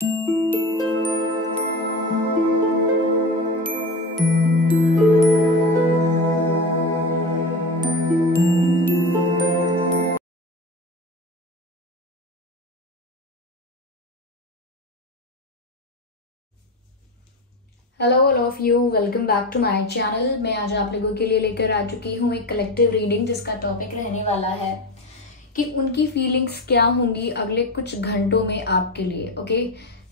Hello all of you, welcome back to my channel. मैं आज आप लोगों के लिए लेकर आ चुकी हूँ एक कलेक्टिव रीडिंग जिसका टॉपिक रहने वाला है कि उनकी फीलिंग्स क्या होंगी अगले कुछ घंटों में आपके लिए। ओके,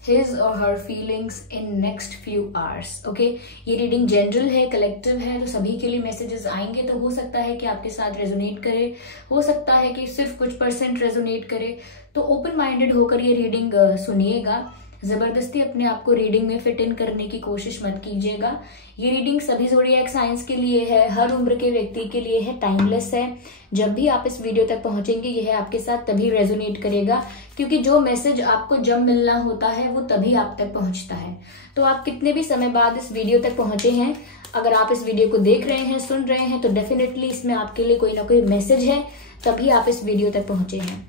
हिज और हर feelings in next few hours. Okay, ये रीडिंग जनरल है, कलेक्टिव है, तो सभी के लिए मैसेजेस आएंगे। तो हो सकता है कि आपके साथ रेजोनेट करे, हो सकता है कि सिर्फ कुछ % रेजोनेट करे। तो ओपन माइंडेड होकर ये रीडिंग सुनिएगा। जबरदस्ती अपने आप को रीडिंग में फिट इन करने की कोशिश मत कीजिएगा। ये रीडिंग सभी ज़ोडिएक साइंस के लिए है, हर उम्र के व्यक्ति के लिए है, टाइमलेस है। जब भी आप इस वीडियो तक पहुंचेंगे यह आपके साथ तभी रेजोनेट करेगा, क्योंकि जो मैसेज आपको जब मिलना होता है वो तभी आप तक पहुंचता है। तो आप कितने भी समय बाद इस वीडियो तक पहुंचे हैं, अगर आप इस वीडियो को देख रहे हैं, सुन रहे हैं, तो डेफिनेटली इसमें आपके लिए कोई ना कोई मैसेज है, तभी आप इस वीडियो तक पहुंचे हैं।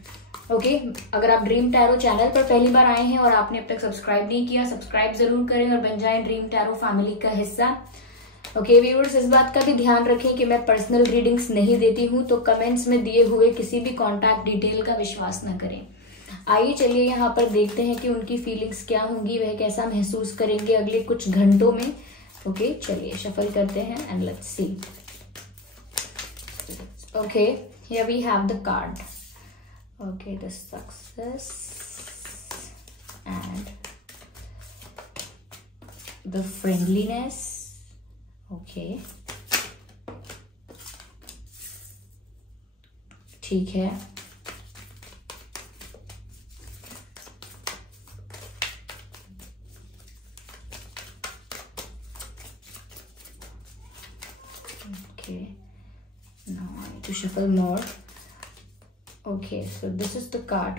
ओके, अगर आप ड्रीम टैरो चैनल पर पहली बार आए हैं और आपने अब तक सब्सक्राइब नहीं किया, सब्सक्राइब जरूर करें और बन जाएं ड्रीम टैरो फैमिली का हिस्सा। ओके व्यूअर्स, इस बात का भी ध्यान रखें कि मैं पर्सनल रीडिंग्स नहीं देती हूं, तो कमेंट्स में दिए हुए किसी भी कॉन्टैक्ट डिटेल का विश्वास न करें। आइए चलिए यहाँ पर देखते हैं कि उनकी फीलिंग्स क्या होंगी, वह कैसा महसूस करेंगे अगले कुछ घंटों में। ओके, चलिए शफल करते हैं and let's see. Okay, here we have the card. Okay, the success and the friendliness. Okay, ठीक है। Okay, now I need to shuffle more. Okay, so this is the card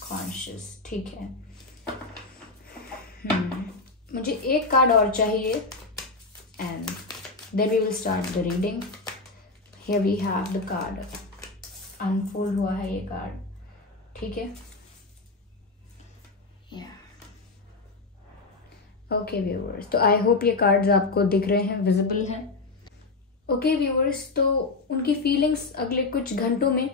conscious. ठीक है, मुझे एक card और चाहिए and then we will start the reading. Here we have the card, unfold हुआ है ये कार्ड। ठीक है, ओके व्यूअर्स, तो आई होप ये कार्ड्स आपको दिख रहे हैं, विजिबल हैं। ओके व्यूअर्स, तो उनकी फीलिंग्स अगले कुछ घंटों में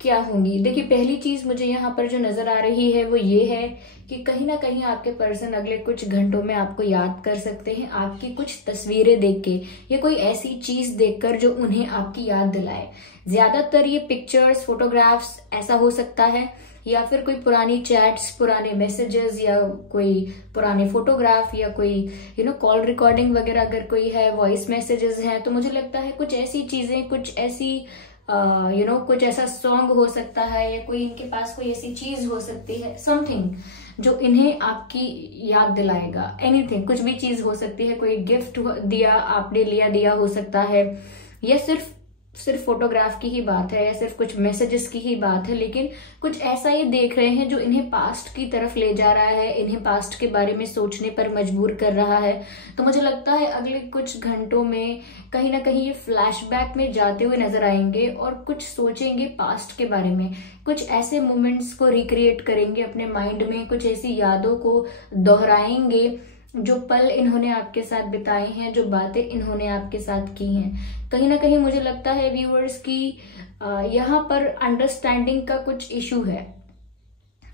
क्या होंगी। देखिए, पहली चीज मुझे यहाँ पर जो नजर आ रही है वो ये है कि कहीं ना कहीं आपके पर्सन अगले कुछ घंटों में आपको याद कर सकते हैं, आपकी कुछ तस्वीरें देख के या कोई ऐसी चीज देखकर जो उन्हें आपकी याद दिलाए। ज्यादातर ये पिक्चर्स, फोटोग्राफ्स ऐसा हो सकता है, या फिर कोई पुरानी चैट्स, पुराने मैसेजेस, या कोई पुराने फोटोग्राफ, या कोई कॉल रिकॉर्डिंग वगैरह अगर कोई है, वॉइस मैसेजेस हैं, तो मुझे लगता है कुछ ऐसी चीजें, कुछ ऐसी कुछ ऐसा सॉन्ग हो सकता है, या कोई इनके पास कोई ऐसी चीज हो सकती है, समथिंग जो इन्हें आपकी याद दिलाएगा। एनीथिंग, कुछ भी चीज हो सकती है, कोई गिफ्ट दिया आपने, दिया हो सकता है, या सिर्फ फोटोग्राफ की ही बात है, या सिर्फ कुछ मैसेजेस की ही बात है, लेकिन कुछ ऐसा ये देख रहे हैं जो इन्हें पास्ट की तरफ ले जा रहा है, इन्हें पास्ट के बारे में सोचने पर मजबूर कर रहा है। तो मुझे लगता है अगले कुछ घंटों में कहीं ना कहीं ये फ्लैशबैक में जाते हुए नजर आएंगे और कुछ सोचेंगे पास्ट के बारे में, कुछ ऐसे मोमेंट्स को रिक्रिएट करेंगे अपने माइंड में, कुछ ऐसी यादों को दोहराएंगे जो पल इन्होंने आपके साथ बिताए हैं, जो बातें इन्होंने आपके साथ की हैं। कहीं ना कहीं मुझे लगता है व्यूअर्स की यहाँ पर अंडरस्टैंडिंग का कुछ इशू है।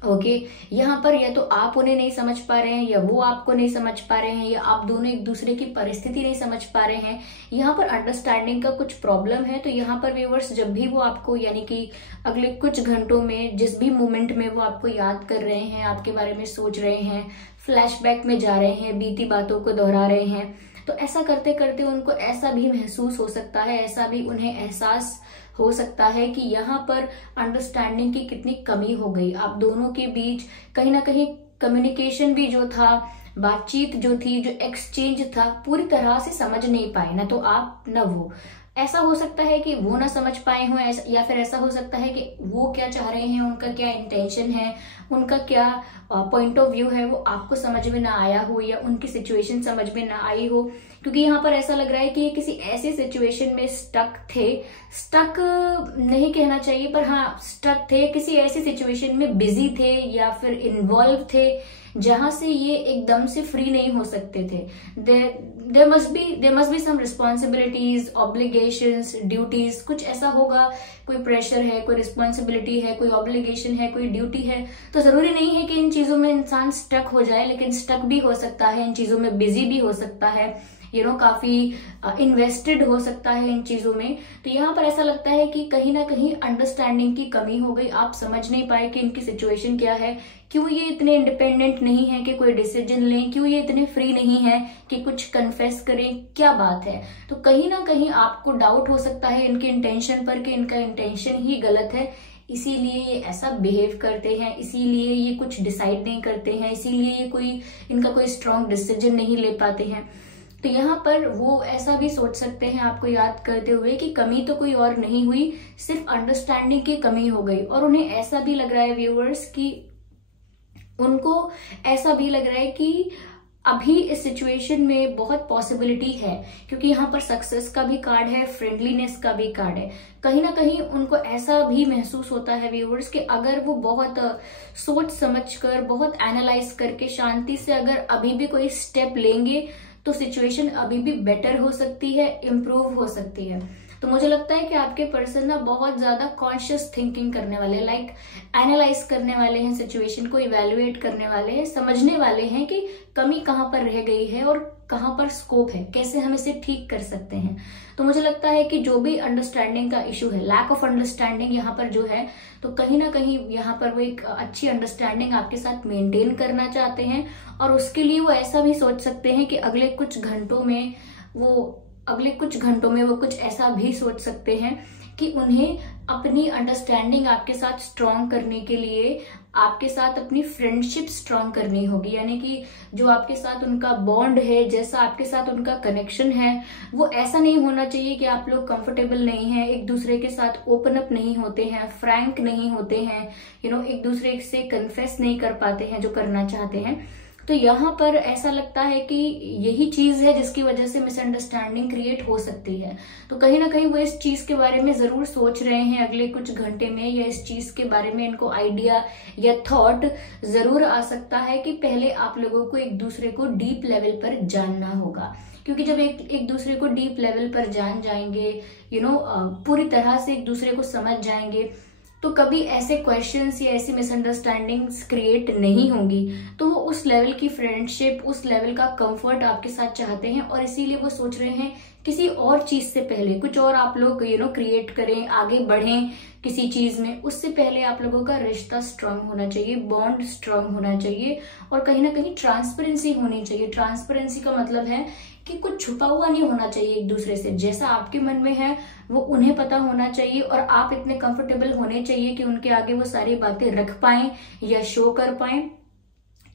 ओके, यहाँ पर या तो आप उन्हें नहीं समझ पा रहे हैं, या वो आपको नहीं समझ पा रहे हैं, या आप दोनों एक दूसरे की परिस्थिति नहीं समझ पा रहे हैं। यहाँ पर अंडरस्टैंडिंग का कुछ प्रॉब्लम है। तो यहाँ पर व्यूअर्स, जब भी वो आपको, यानी कि अगले कुछ घंटों में जिस भी मोमेंट में वो आपको याद कर रहे हैं, आपके बारे में सोच रहे हैं, फ्लैशबैक में जा रहे हैं, बीती बातों को दोहरा रहे हैं, तो ऐसा करते करते उनको ऐसा भी महसूस हो सकता है, ऐसा भी उन्हें एहसास हो सकता है कि यहाँ पर अंडरस्टैंडिंग की कितनी कमी हो गई। आप दोनों के बीच कहीं ना कहीं कम्युनिकेशन भी जो था, बातचीत जो थी, जो एक्सचेंज था, पूरी तरह से समझ नहीं पाए, ना तो आप ना वो। ऐसा हो सकता है कि वो ना समझ पाए हों, या फिर ऐसा हो सकता है कि वो क्या चाह रहे हैं, उनका क्या इंटेंशन है, उनका क्या पॉइंट ऑफ व्यू है, वो आपको समझ में ना आया हो, या उनकी सिचुएशन समझ में ना आई हो, क्योंकि यहाँ पर ऐसा लग रहा है कि ये किसी ऐसी सिचुएशन में स्टक नहीं कहना चाहिए, पर हाँ स्टक थे, किसी ऐसी सिचुएशन में बिजी थे या फिर इन्वॉल्व थे जहां से ये एकदम से फ्री नहीं हो सकते थे। There must be some responsibilities, obligations, duties, कुछ ऐसा होगा, कोई प्रेशर है, कोई रिस्पॉन्सिबिलिटी है, कोई ऑब्लिगेशन है, कोई ड्यूटी है। तो जरूरी नहीं है कि इन चीजों में इंसान स्टक हो जाए, लेकिन स्टक भी हो सकता है, इन चीजों में बिजी भी हो सकता है, काफी इन्वेस्टेड हो सकता है इन चीजों में। तो यहाँ पर ऐसा लगता है कि कहीं ना कहीं अंडरस्टैंडिंग की कमी हो गई, आप समझ नहीं पाए कि इनकी सिचुएशन क्या है, क्यों ये इतने इंडिपेंडेंट नहीं है कि कोई डिसीजन लें, क्यों ये इतने फ्री नहीं है कि कुछ कन्फेस करें, क्या बात है। तो कहीं ना कहीं आपको डाउट हो सकता है इनके इंटेंशन पर कि इनका इंटेंशन ही गलत है, इसीलिए ये ऐसा बिहेव करते हैं, इसीलिए ये कुछ डिसाइड नहीं करते हैं, इसीलिए ये इनका कोई स्ट्रांग डिसीजन नहीं ले पाते हैं। तो यहाँ पर वो ऐसा भी सोच सकते हैं आपको याद करते हुए कि कमी तो कोई और नहीं हुई, सिर्फ अंडरस्टैंडिंग की कमी हो गई। और उन्हें ऐसा भी लग रहा है व्यूअर्स कि उनको ऐसा भी लग रहा है कि अभी इस सिचुएशन में बहुत पॉसिबिलिटी है, क्योंकि यहाँ पर सक्सेस का भी कार्ड है, फ्रेंडलीनेस का भी कार्ड है। कहीं ना कहीं उनको ऐसा भी महसूस होता है व्यूअर्स कि अगर वो बहुत सोच समझकर, बहुत एनालाइज करके, शांति से अगर अभी भी कोई स्टेप लेंगे तो सिचुएशन अभी भी बेटर हो सकती है, इम्प्रूव हो सकती है। तो मुझे लगता है कि आपके पर्सन ना बहुत ज्यादा कॉन्शियस थिंकिंग करने वाले, लाइक एनालाइज करने वाले हैं, सिचुएशन को इवेल्युएट करने वाले हैं, समझने वाले हैं कि कमी कहाँ पर रह गई है और कहाँ पर स्कोप है, कैसे हम इसे ठीक कर सकते हैं। तो मुझे लगता है कि जो भी अंडरस्टैंडिंग का इशू है, लैक ऑफ अंडरस्टैंडिंग यहाँ पर जो है, तो कहीं ना कहीं यहाँ पर वो एक अच्छी अंडरस्टैंडिंग आपके साथ मेंटेन करना चाहते हैं। और उसके लिए वो ऐसा भी सोच सकते हैं कि अगले कुछ घंटों में वो कुछ ऐसा भी सोच सकते हैं कि उन्हें अपनी अंडरस्टैंडिंग आपके साथ स्ट्रॉन्ग करने के लिए आपके साथ अपनी फ्रेंडशिप स्ट्रॉन्ग करनी होगी। यानी कि जो आपके साथ उनका बॉन्ड है, जैसा आपके साथ उनका कनेक्शन है, वो ऐसा नहीं होना चाहिए कि आप लोग कंफर्टेबल नहीं हैं, एक दूसरे के साथ ओपन अप नहीं होते हैं, फ्रैंक नहीं होते हैं, एक दूसरे से कन्फेस नहीं कर पाते हैं जो करना चाहते हैं। तो यहाँ पर ऐसा लगता है कि यही चीज है जिसकी वजह से मिसअंडरस्टैंडिंग क्रिएट हो सकती है। तो कहीं ना कहीं वो इस चीज के बारे में जरूर सोच रहे हैं अगले कुछ घंटे में, या इस चीज के बारे में इनको आइडिया या थॉट जरूर आ सकता है कि पहले आप लोगों को एक दूसरे को डीप लेवल पर जानना होगा। क्योंकि जब एक दूसरे को डीप लेवल पर जान जाएंगे, पूरी तरह से एक दूसरे को समझ जाएंगे, तो कभी ऐसे क्वेश्चंस या ऐसी मिसअंडरस्टैंडिंग्स क्रिएट नहीं होंगी। तो वो उस लेवल की फ्रेंडशिप, उस लेवल का कंफर्ट आपके साथ चाहते हैं, और इसीलिए वो सोच रहे हैं किसी और चीज से पहले कुछ और आप लोग क्रिएट करें, आगे बढ़ें किसी चीज में, उससे पहले आप लोगों का रिश्ता स्ट्रांग होना चाहिए, बॉन्ड स्ट्रांग होना चाहिए, और कहीं ना कहीं ट्रांसपेरेंसी होनी चाहिए। ट्रांसपेरेंसी का मतलब है कि कुछ छुपा हुआ नहीं होना चाहिए एक दूसरे से, जैसा आपके मन में है वो उन्हें पता होना चाहिए, और आप इतने कंफर्टेबल होने चाहिए कि उनके आगे वो सारी बातें रख पाएं या शो कर पाएं।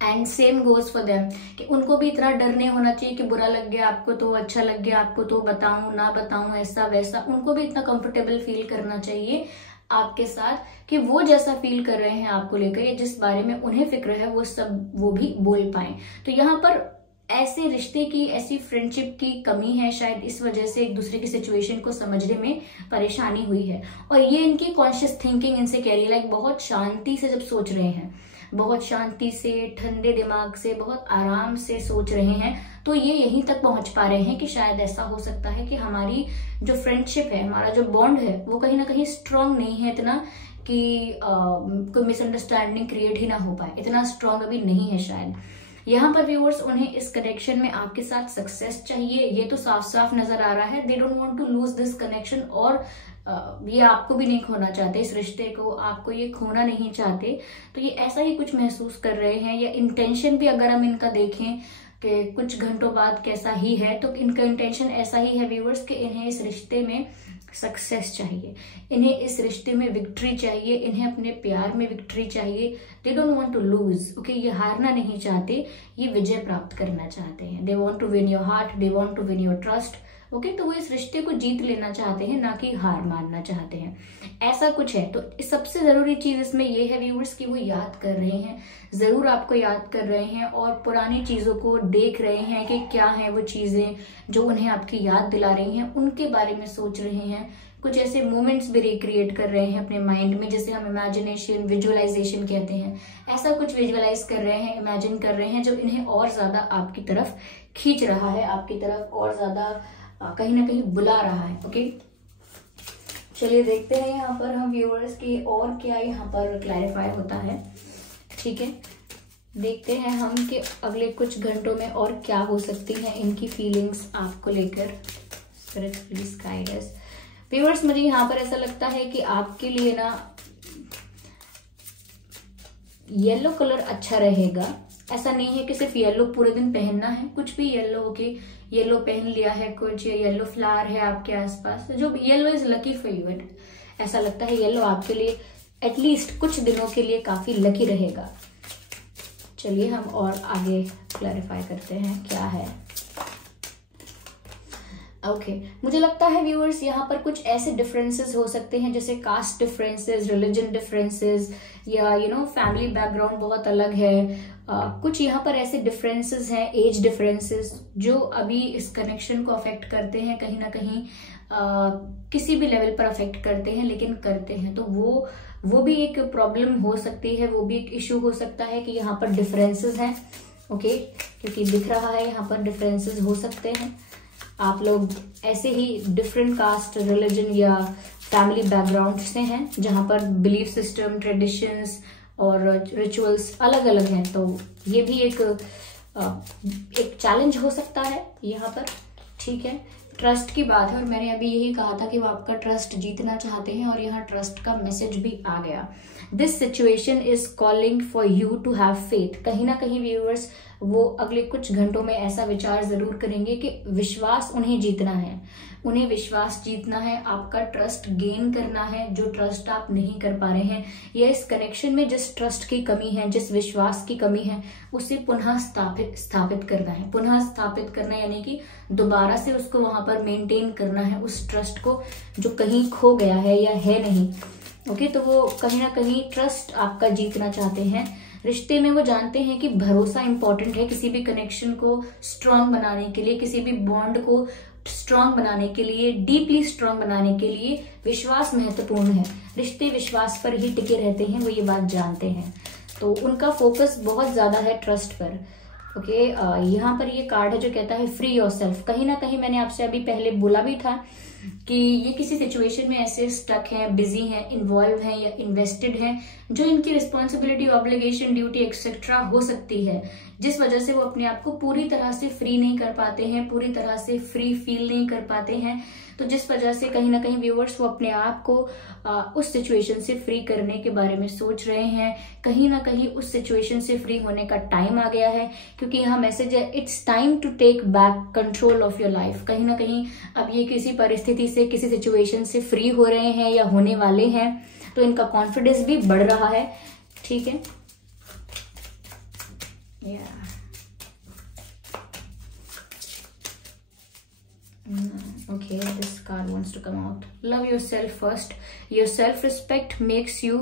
And same goes for them, कि उनको भी इतना डर नहीं होना चाहिए कि बुरा लग गया आपको तो, अच्छा लग गया आपको तो, बताऊं ना बताऊं, ऐसा वैसा। उनको भी इतना कंफर्टेबल फील करना चाहिए आपके साथ कि वो जैसा फील कर रहे हैं आपको लेकर, या जिस बारे में उन्हें फिक्र है वो सब वो भी बोल पाए। तो यहाँ पर ऐसे रिश्ते की, ऐसी फ्रेंडशिप की कमी है, शायद इस वजह से एक दूसरे की सिचुएशन को समझने में परेशानी हुई है। और ये इनकी कॉन्शियस थिंकिंग इनसे कह रही है, लाइक बहुत शांति से जब सोच रहे हैं, बहुत शांति से, ठंडे दिमाग से, बहुत आराम से सोच रहे हैं, तो ये यहीं तक पहुंच पा रहे हैं कि शायद ऐसा हो सकता है कि हमारी जो फ्रेंडशिप है, हमारा जो बॉन्ड है, वो कहीं ना कहीं स्ट्रांग नहीं है इतना कि कोई मिसअंडरस्टैंडिंग क्रिएट ही ना हो पाए, इतना स्ट्रांग अभी नहीं है शायद। यहाँ पर व्यूअर्स उन्हें इस कनेक्शन में आपके साथ सक्सेस चाहिए, ये तो साफ साफ नजर आ रहा है। They don't want to lose this connection, और ये आपको भी नहीं खोना चाहते, इस रिश्ते को आपको ये खोना नहीं चाहते। तो ये ऐसा ही कुछ महसूस कर रहे हैं, या इंटेंशन भी अगर हम इनका देखें कि कुछ घंटों बाद कैसा ही है, तो इनका इंटेंशन ऐसा ही है व्यूअर्स कि इन्हें इस रिश्ते में सक्सेस चाहिए, इन्हें इस रिश्ते में विक्ट्री चाहिए, इन्हें अपने प्यार में विक्ट्री चाहिए। They don't want to lose, okay, ये हारना नहीं चाहते, ये विजय प्राप्त करना चाहते हैं। They want to win your heart, they want to win your trust. Okay, तो वो इस रिश्ते को जीत लेना चाहते हैं, ना कि हार मानना चाहते हैं, ऐसा कुछ है। तो सबसे जरूरी चीज इसमें ये है व्यूअर्स कि वो याद कर रहे हैं, जरूर आपको याद कर रहे हैं और पुरानी चीजों को देख रहे हैं कि क्या है वो चीजें जो उन्हें आपकी याद दिला रही हैं, उनके बारे में सोच रहे हैं। कुछ ऐसे मोमेंट्स भी रिक्रिएट कर रहे हैं अपने माइंड में, जिसे हम इमेजिनेशन, विजुअलाइजेशन कहते हैं। ऐसा कुछ विजुअलाइज कर रहे हैं, इमेजिन कर रहे हैं, जो इन्हें और ज्यादा आपकी तरफ खींच रहा है, आपकी तरफ और ज्यादा कहीं ना कहीं बुला रहा है। ओके, चलिए देखते हैं यहाँ पर हम व्यूअर्स की और क्या यहाँ पर क्लैरिफाई होता है। ठीक है, देखते हैं हम कि अगले कुछ घंटों में और क्या हो सकती हैं इनकी फीलिंग्स आपको लेकर। Spirit please guide us. Viewers, मुझे यहाँ पर ऐसा लगता है कि आपके लिए ना येलो कलर अच्छा रहेगा। ऐसा नहीं है कि सिर्फ येलो पूरे दिन पहनना है, कुछ भी येलो, ओके, येलो पहन लिया है कुछ, या येलो फ्लावर है आपके आसपास, जो yellow is lucky for you. ऐसा लगता है येलो आपके लिए एटलीस्ट कुछ दिनों के लिए काफी लकी रहेगा। चलिए हम और आगे क्लैरिफाई करते हैं क्या है। ओके, मुझे लगता है व्यूअर्स यहाँ पर कुछ ऐसे डिफरेंसेस हो सकते हैं जैसे कास्ट डिफरेंसेस, रिलीजन डिफरेंसेस, या फैमिली बैकग्राउंड बहुत अलग है। कुछ यहाँ पर ऐसे डिफरेंसेस हैं, एज डिफरेंसेस, जो अभी इस कनेक्शन को अफेक्ट करते हैं, कहीं ना कहीं किसी भी लेवल पर अफेक्ट करते हैं, लेकिन करते हैं। तो वो भी एक प्रॉब्लम हो सकती है, वो भी एक इश्यू हो सकता है कि यहाँ पर डिफरेंसेस हैं। ओके, क्योंकि दिख रहा है यहाँ पर डिफरेंसेस हो सकते हैं। आप लोग ऐसे ही डिफरेंट कास्ट, रिलीजन या फैमिली बैकग्राउंड से हैं, जहां पर बिलीफ सिस्टम, ट्रेडिशंस और रिचुअल्स अलग अलग हैं। तो ये भी एक चैलेंज हो सकता है यहाँ पर। ठीक है, ट्रस्ट की बात है और मैंने अभी यही कहा था कि वो आपका ट्रस्ट जीतना चाहते हैं, और यहाँ ट्रस्ट का मैसेज भी आ गया। This situation is calling for you to have faith. कहीं ना कहीं व्यूअर्स वो अगले कुछ घंटों में ऐसा विचार जरूर करेंगे कि विश्वास उन्हें जीतना है, उन्हें विश्वास जीतना है, आपका ट्रस्ट गेन करना है, जो ट्रस्ट आप नहीं कर पा रहे हैं, या इस कनेक्शन में जिस ट्रस्ट की कमी है, जिस विश्वास की कमी है, उसे पुनः स्थापित करना है। पुनः स्थापित करना यानी कि दोबारा से उसको वहां पर मेंटेन करना है, उस ट्रस्ट को जो कहीं खो गया है या है नहीं। ओके, तो वो कहीं ना कहीं ट्रस्ट आपका जीतना चाहते हैं। रिश्ते में वो जानते हैं कि भरोसा इंपॉर्टेंट है, किसी भी कनेक्शन को स्ट्रांग बनाने के लिए, किसी भी बॉन्ड को स्ट्रांग बनाने के लिए, डीपली स्ट्रांग बनाने के लिए विश्वास महत्वपूर्ण है। रिश्ते विश्वास पर ही टिके रहते हैं, वो ये बात जानते हैं। तो उनका फोकस बहुत ज्यादा है ट्रस्ट पर। ओके, यहाँ पर ये कार्ड है जो कहता है फ्री योरसेल्फ। कहीं ना कहीं मैंने आपसे अभी पहले बोला भी था कि ये किसी सिचुएशन में ऐसे स्टक हैं, बिजी हैं, इन्वॉल्व हैं या इन्वेस्टेड हैं, जो इनकी रिस्पॉन्सिबिलिटी, ऑब्लिगेशन, ड्यूटी एक्सेट्रा हो सकती है, जिस वजह से वो अपने आप को पूरी तरह से फ्री नहीं कर पाते हैं, पूरी तरह से फ्री फील नहीं कर पाते हैं। तो जिस वजह से कहीं ना कहीं व्यूअर्स वो अपने आप को उस सिचुएशन से फ्री करने के बारे में सोच रहे हैं। कहीं ना कहीं उस सिचुएशन से फ्री होने का टाइम आ गया है, क्योंकि यहाँ मैसेज है it's time to take back control of your life. कहीं ना कहीं अब ये किसी परिस्थिति से, किसी सिचुएशन से फ्री हो रहे हैं या होने वाले हैं, तो इनका कॉन्फिडेंस भी बढ़ रहा है। ठीक है, okay, this card wants to come out. Love yourself first. Your self-respect makes you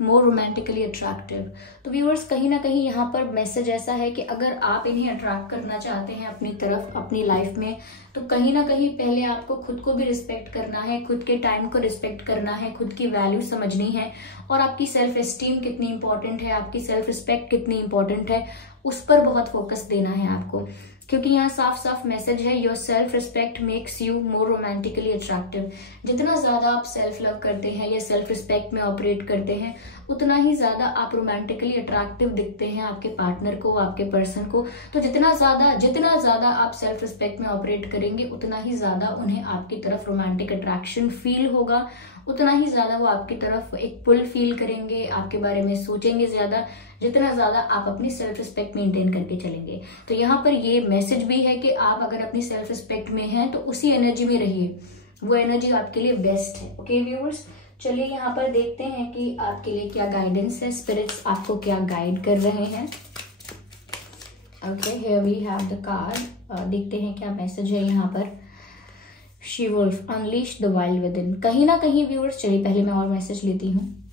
more romantically attractive. तो व्यूअर्स, कहीं ना कहीं यहाँ पर मैसेज ऐसा है कि अगर आप इन्हें अट्रैक्ट करना चाहते हैं अपनी तरफ, अपनी लाइफ में, तो कहीं ना कहीं पहले आपको खुद को भी रिस्पेक्ट करना है, खुद के टाइम को रिस्पेक्ट करना है, खुद की वैल्यू समझनी है, और आपकी सेल्फ एस्टीम कितनी इंपॉर्टेंट है, आपकी सेल्फ रिस्पेक्ट कितनी इंपॉर्टेंट है, उस पर बहुत फोकस देना है आपको। क्योंकि यहाँ साफ साफ मैसेज है your self respect makes you more romantically attractive. जितना ज्यादा आप सेल्फ लव करते हैं या सेल्फ रिस्पेक्ट में ऑपरेट करते हैं, उतना ही ज्यादा आप रोमांटिकली अट्रैक्टिव दिखते हैं आपके पार्टनर को, आपके पर्सन को। तो जितना ज्यादा आप सेल्फ रिस्पेक्ट में ऑपरेट करेंगे, उतना ही ज्यादा उन्हें आपकी तरफ रोमांटिक अट्रैक्शन फील होगा, उतना ही ज्यादा वो आपकी तरफ एक पुल फील करेंगे, आपके बारे में सोचेंगे ज्यादा, जितना ज्यादा आप अपनी सेल्फ रिस्पेक्ट मेंटेन करके चलेंगे। तो यहाँ पर ये मैसेज भी है कि आप अगर अपनी सेल्फ रिस्पेक्ट में हैं तो उसी एनर्जी में रहिए, वो एनर्जी आपके लिए बेस्ट है। ओके व्यूअर्स, चलिए यहाँ पर देखते हैं कि आपके लिए क्या गाइडेंस है, स्पिरिट्स आपको क्या गाइड कर रहे हैं। Okay, here we have the card. देखते हैं क्या मैसेज है यहाँ पर। She wolf unleash the wild with in. कहीं ना कहीं व्यूअर्स, चलिए पहले मैं और मैसेज लेती हूँ।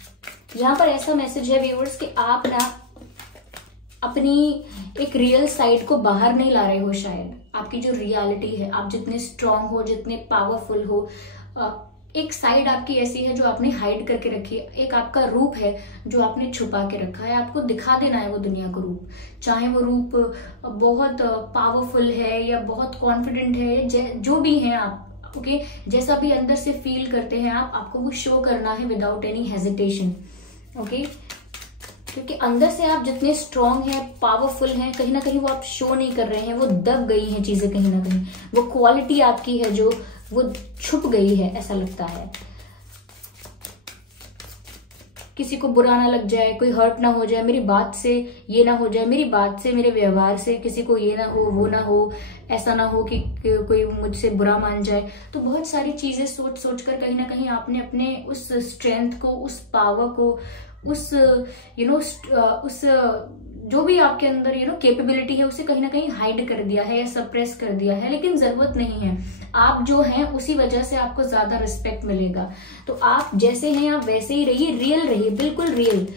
यहाँ पर ऐसा मैसेज है व्यूअर्स कि आप ना अपनी एक रियल साइड को बाहर नहीं ला रहे हो। शायद आपकी जो रियलिटी है, आप जितने स्ट्रांग हो, जितने पावरफुल हो, एक साइड आपकी ऐसी है जो आपने हाइड करके रखी है। एक आपका रूप है जो आपने छुपा के रखा है। आपको दिखा देना है वो दुनिया को रूप, चाहे वो रूप बहुत पावरफुल है या बहुत कॉन्फिडेंट है, जो भी है आप, ओके, जैसा भी अंदर से फील करते हैं आप, आपको वो शो करना है विदाउट एनी हेजिटेशन, ओके। क्योंकि अंदर से आप जितने स्ट्रांग हैं, पावरफुल हैं, कहीं ना कहीं वो आप शो नहीं कर रहे हैं, वो दब गई हैं चीजें कहीं ना कहीं। वो क्वालिटी आपकी है जो वो छुप गई है, ऐसा लगता है। किसी को बुरा ना लग जाए, कोई हर्ट ना हो जाए, मेरी बात से ये ना हो जाए, मेरी बात से, मेरे व्यवहार से किसी को ये ना हो, वो ना हो, ऐसा ना हो कि कोई मुझसे बुरा मान जाए। तो बहुत सारी चीजें सोच सोच कर कहीं ना कहीं आपने अपने उस स्ट्रेंथ को, उस पावर को, उस उस जो भी आपके अंदर कैपेबिलिटी है, उसे कहीं ना कहीं हाइड कर दिया है या सप्रेस कर दिया है। लेकिन जरूरत नहीं है, आप जो हैं उसी वजह से आपको ज्यादा रिस्पेक्ट मिलेगा। तो आप जैसे हैं आप वैसे ही रहिए, रियल रहिए, बिल्कुल रियल,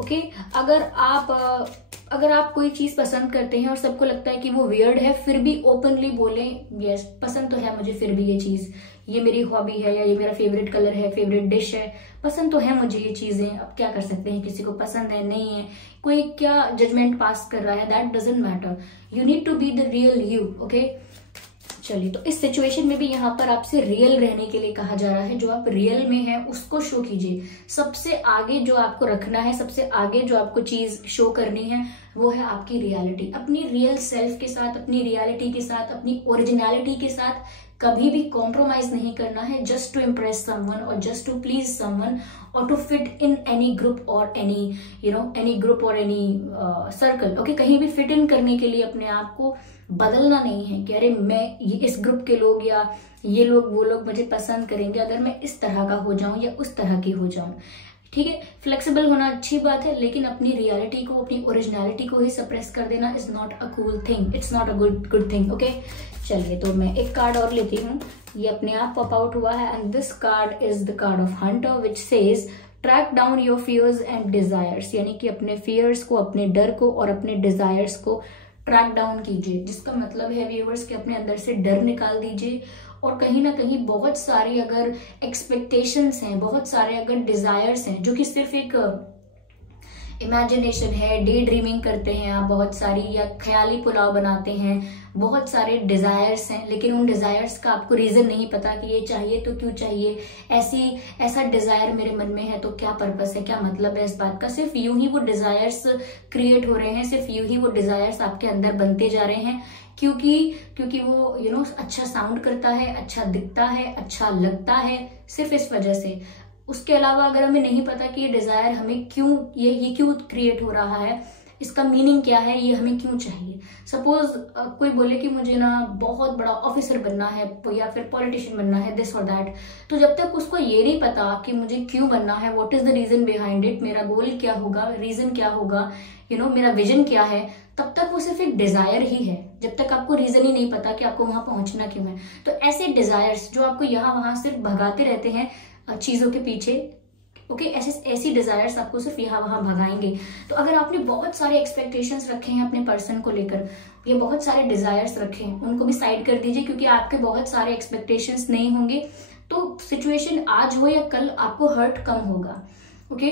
ओके। अगर आप कोई चीज पसंद करते हैं और सबको लगता है कि वो वियर्ड है, फिर भी ओपनली बोलें, यस पसंद तो है मुझे फिर भी ये चीज, ये मेरी हॉबी है या ये मेरा फेवरेट कलर है, फेवरेट डिश है, पसंद तो है मुझे ये चीजें। अब क्या कर सकते हैं, किसी को पसंद है नहीं है, कोई क्या जजमेंट पास कर रहा है, that doesn't matter. You need to be the real you, okay. चलिए, तो इस सिचुएशन में भी यहाँ पर आपसे रियल रहने के लिए कहा जा रहा है। जो आप रियल में है उसको शो कीजिए। सबसे आगे जो आपको रखना है, सबसे आगे जो आपको चीज शो करनी है, वो है आपकी रियलिटी। अपनी रियल सेल्फ के साथ, अपनी रियलिटी के साथ, अपनी ओरिजिनलिटी के साथ कभी भी कॉम्प्रोमाइज नहीं करना है, जस्ट टू इम्प्रेस समवन और जस्ट टू प्लीज समवन और to fit in any group और एनी ग्रुप और एनी सर्कल, ओके। कहीं भी फिट इन करने के लिए अपने आप को बदलना नहीं है कि अरे मैं ये इस ग्रुप के लोग या ये लोग वो लोग मुझे पसंद करेंगे अगर मैं इस तरह का हो जाऊं या उस तरह की हो जाऊं। ठीक है, फ्लेक्सिबल होना अच्छी बात है, लेकिन अपनी रियलिटी को, अपनी ओरिजिनलिटी को ही सप्रेस कर देना is not a cool thing, it's not a good thing, okay. चलिए, तो मैं एक कार्ड और लेती हूँ, ये अपने आप पॉप आउट हुआ है, and this card is the card of hunter which says track down your fears and desires. यानी कि अपने फियर्स को, अपने डर को और अपने डिजायर्स को ट्रैक डाउन कीजिए, जिसका मतलब है व्यूअर्स कि अपने अंदर से डर निकाल दीजिए। और कहीं ना कहीं बहुत सारी अगर एक्सपेक्टेशंस हैं, बहुत सारे अगर डिजायर्स हैं जो कि सिर्फ एक इमेजिनेशन है, डे ड्रीमिंग करते हैं आप बहुत सारी, या ख्याली पुलाव बनाते हैं, बहुत सारे डिजायर्स हैं, लेकिन उन डिजायर्स का आपको रीजन नहीं पता कि ये चाहिए तो क्यों चाहिए, ऐसा डिजायर मेरे मन में है तो क्या पर्पस है, क्या मतलब है इस बात का। सिर्फ यूं ही वो डिजायर्स क्रिएट हो रहे हैं, सिर्फ यूं ही वो डिजायर्स आपके अंदर बनते जा रहे हैं, क्योंकि वो अच्छा साउंड करता है, अच्छा दिखता है, अच्छा लगता है, सिर्फ इस वजह से। उसके अलावा अगर हमें नहीं पता कि ये डिजायर हमें क्यों, ये क्यों क्रिएट हो रहा है, इसका मीनिंग क्या है, ये हमें क्यों चाहिए। सपोज कोई बोले कि मुझे ना बहुत बड़ा ऑफिसर बनना है या फिर पॉलिटिशियन बनना है, दिस और दैट, तो जब तक उसको ये नहीं पता कि मुझे क्यों बनना है, what is the reason behind it, मेरा गोल क्या होगा, रीजन क्या होगा, मेरा विजन क्या है, तब तक वो सिर्फ एक डिजायर ही है, जब तक आपको रीजन ही नहीं पता कि आपको वहां पहुंचना क्यों है। तो ऐसे डिजायर्स जो आपको यहाँ वहां सिर्फ भगाते रहते हैं चीजों के पीछे, ओके, ऐसी डिजायर्स आपको सिर्फ यहाँ वहां भगाएंगे। तो अगर आपने बहुत सारे एक्सपेक्टेशंस रखे हैं अपने पर्सन को लेकर, ये बहुत सारे डिजायर्स रखे हैं, उनको भी साइड कर दीजिए, क्योंकि आपके बहुत सारे एक्सपेक्टेशंस नहीं होंगे तो सिचुएशन आज हो या कल आपको हर्ट कम होगा, ओके।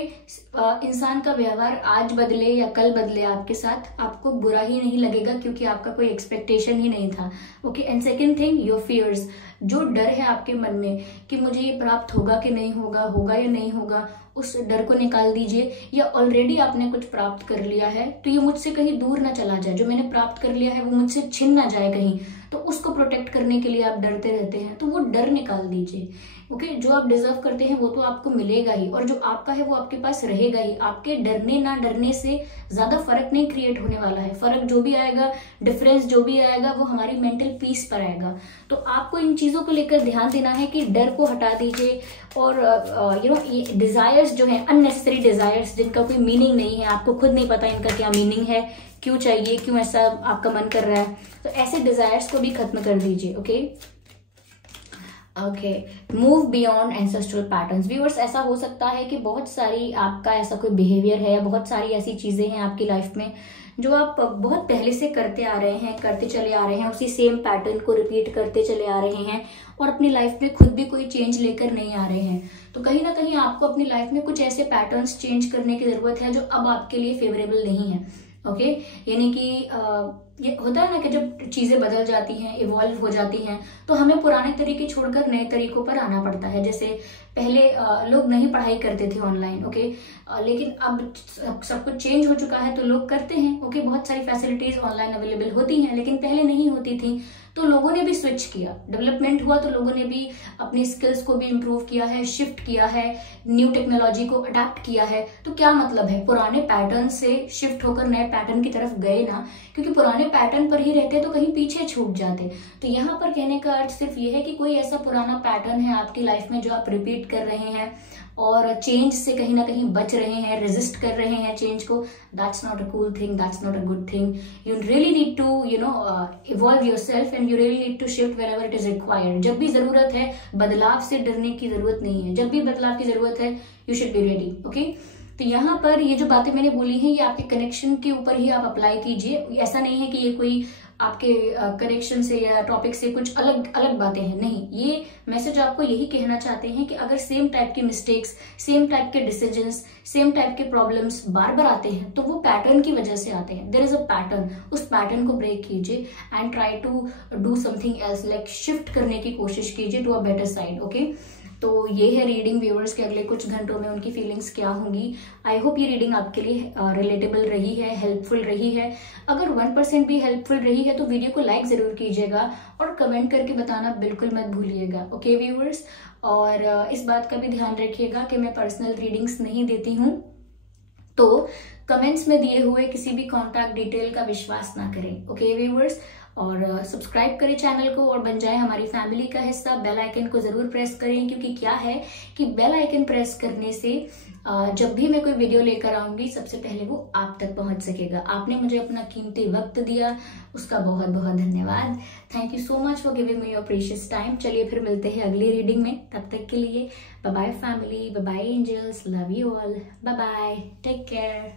इंसान का व्यवहार आज बदले या कल बदले आपके साथ, आपको बुरा ही नहीं लगेगा, क्योंकि आपका कोई एक्सपेक्टेशन ही नहीं था, okay. And second thing, your fears, जो डर है आपके मन में कि मुझे ये प्राप्त होगा कि नहीं होगा, होगा या नहीं होगा, उस डर को निकाल दीजिए। या ऑलरेडी आपने कुछ प्राप्त कर लिया है तो ये मुझसे कहीं दूर ना चला जाए, जो मैंने प्राप्त कर लिया है वो मुझसे छिन ना जाए कहीं, तो उसको प्रोटेक्ट करने के लिए आप डरते रहते हैं, तो वो डर निकाल दीजिए, ओके। जो आप डिजर्व करते हैं वो तो आपको मिलेगा ही, और जो आपका है वो आपके पास रहेगा ही। आपके डरने ना डरने से ज्यादा फर्क नहीं क्रिएट होने वाला है, फर्क जो भी आएगा, डिफरेंस जो भी आएगा, वो हमारी मेंटल पीस पर आएगा। तो आपको इन चीजों को लेकर ध्यान देना है कि डर को हटा दीजिए, और ये डिजायर्स जो है, अननेसेसरी डिजायर्स जिनका कोई मीनिंग नहीं है, आपको खुद नहीं पता इनका क्या मीनिंग है, क्यों चाहिए, क्यों ऐसा आपका मन कर रहा है, तो ऐसे डिजायर्स को भी खत्म कर दीजिए, okay. Okay, move beyond ancestral patterns. Viewers, ऐसा हो सकता है कि बहुत सारी आपका ऐसा कोई बिहेवियर है, बहुत सारी ऐसी चीजें हैं आपकी लाइफ में जो आप बहुत पहले से करते आ रहे हैं, करते चले आ रहे हैं, उसी सेम पैटर्न को रिपीट करते चले आ रहे हैं और अपनी लाइफ में खुद भी कोई चेंज लेकर नहीं आ रहे हैं। तो कहीं ना कहीं आपको अपनी लाइफ में कुछ ऐसे पैटर्न्स चेंज करने की जरूरत है जो अब आपके लिए फेवरेबल नहीं है। ओके, यानी कि ये होता है ना कि जब चीजें बदल जाती हैं, इवॉल्व हो जाती हैं, तो हमें पुराने तरीके छोड़कर नए तरीकों पर आना पड़ता है। जैसे पहले लोग नहीं पढ़ाई करते थे ऑनलाइन, ओके, लेकिन अब सब कुछ चेंज हो चुका है तो लोग करते हैं। ओके, बहुत सारी फैसिलिटीज ऑनलाइन अवेलेबल होती हैं, लेकिन पहले नहीं होती थी, तो लोगों ने भी स्विच किया, डेवलपमेंट हुआ, तो लोगों ने भी अपनी स्किल्स को भी इम्प्रूव किया है, शिफ्ट किया है, न्यू टेक्नोलॉजी को अडेप्ट किया है। तो क्या मतलब है, पुराने पैटर्न से शिफ्ट होकर नए पैटर्न की तरफ गए ना, क्योंकि पुराने पैटर्न पर ही रहते तो कहीं पीछे छूट जाते। तो यहाँ पर कहने का अर्थ सिर्फ ये है कि कोई ऐसा पुराना पैटर्न है आपकी लाइफ में जो आप रिपीट कर रहे हैं और चेंज से कहीं ना कहीं बच रहे हैं, रेजिस्ट कर रहे हैं चेंज को, that's not a cool thing, that's not a good thing. You really need to evolve yourself and you really need to shift wherever it is required. जब भी जरूरत है, बदलाव से डरने की जरूरत नहीं है, जब भी बदलाव की जरूरत है you should be ready. Okay, तो यहाँ पर ये जो बातें मैंने बोली हैं ये आपके कनेक्शन के ऊपर ही आप अप्लाई कीजिए। ऐसा नहीं है कि ये कोई आपके कनेक्शन से या टॉपिक से कुछ अलग अलग बातें हैं, नहीं, ये मैसेज आपको यही कहना चाहते हैं कि अगर सेम टाइप की मिस्टेक्स, सेम टाइप के डिसीजंस, सेम टाइप के प्रॉब्लम्स बार बार आते हैं तो वो पैटर्न की वजह से आते हैं। देयर इज अ पैटर्न, उस पैटर्न को ब्रेक कीजिए and try to do something else, like shift करने की कोशिश कीजिए to a better side. Okay, तो ये है रीडिंग व्यूअर्स के अगले कुछ घंटों में उनकी फीलिंग्स क्या होंगी। आई होप ये रीडिंग आपके लिए रिलेटेबल रही है, हेल्पफुल रही है। अगर 1% भी हेल्पफुल रही है तो वीडियो को लाइक जरूर कीजिएगा और कमेंट करके बताना बिल्कुल मत भूलिएगा। ओके व्यूअर्स, और इस बात का भी ध्यान रखिएगा कि मैं पर्सनल रीडिंग्स नहीं देती हूँ, तो कमेंट्स में दिए हुए किसी भी कॉन्टैक्ट डिटेल का विश्वास ना करें। ओके व्यूअर्स, और सब्सक्राइब करें चैनल को और बन जाए हमारी फैमिली का हिस्सा। बेल आइकन को जरूर प्रेस करें, क्योंकि क्या है कि बेल आइकन प्रेस करने से जब भी मैं कोई वीडियो लेकर आऊंगी सबसे पहले वो आप तक पहुंच सकेगा। आपने मुझे अपना कीमती वक्त दिया, उसका बहुत बहुत धन्यवाद। Thank you so much for giving me your precious time. चलिए फिर मिलते हैं अगली रीडिंग में, तब तक के लिए bye bye family, bye bye angels, love you all, bye bye, take care.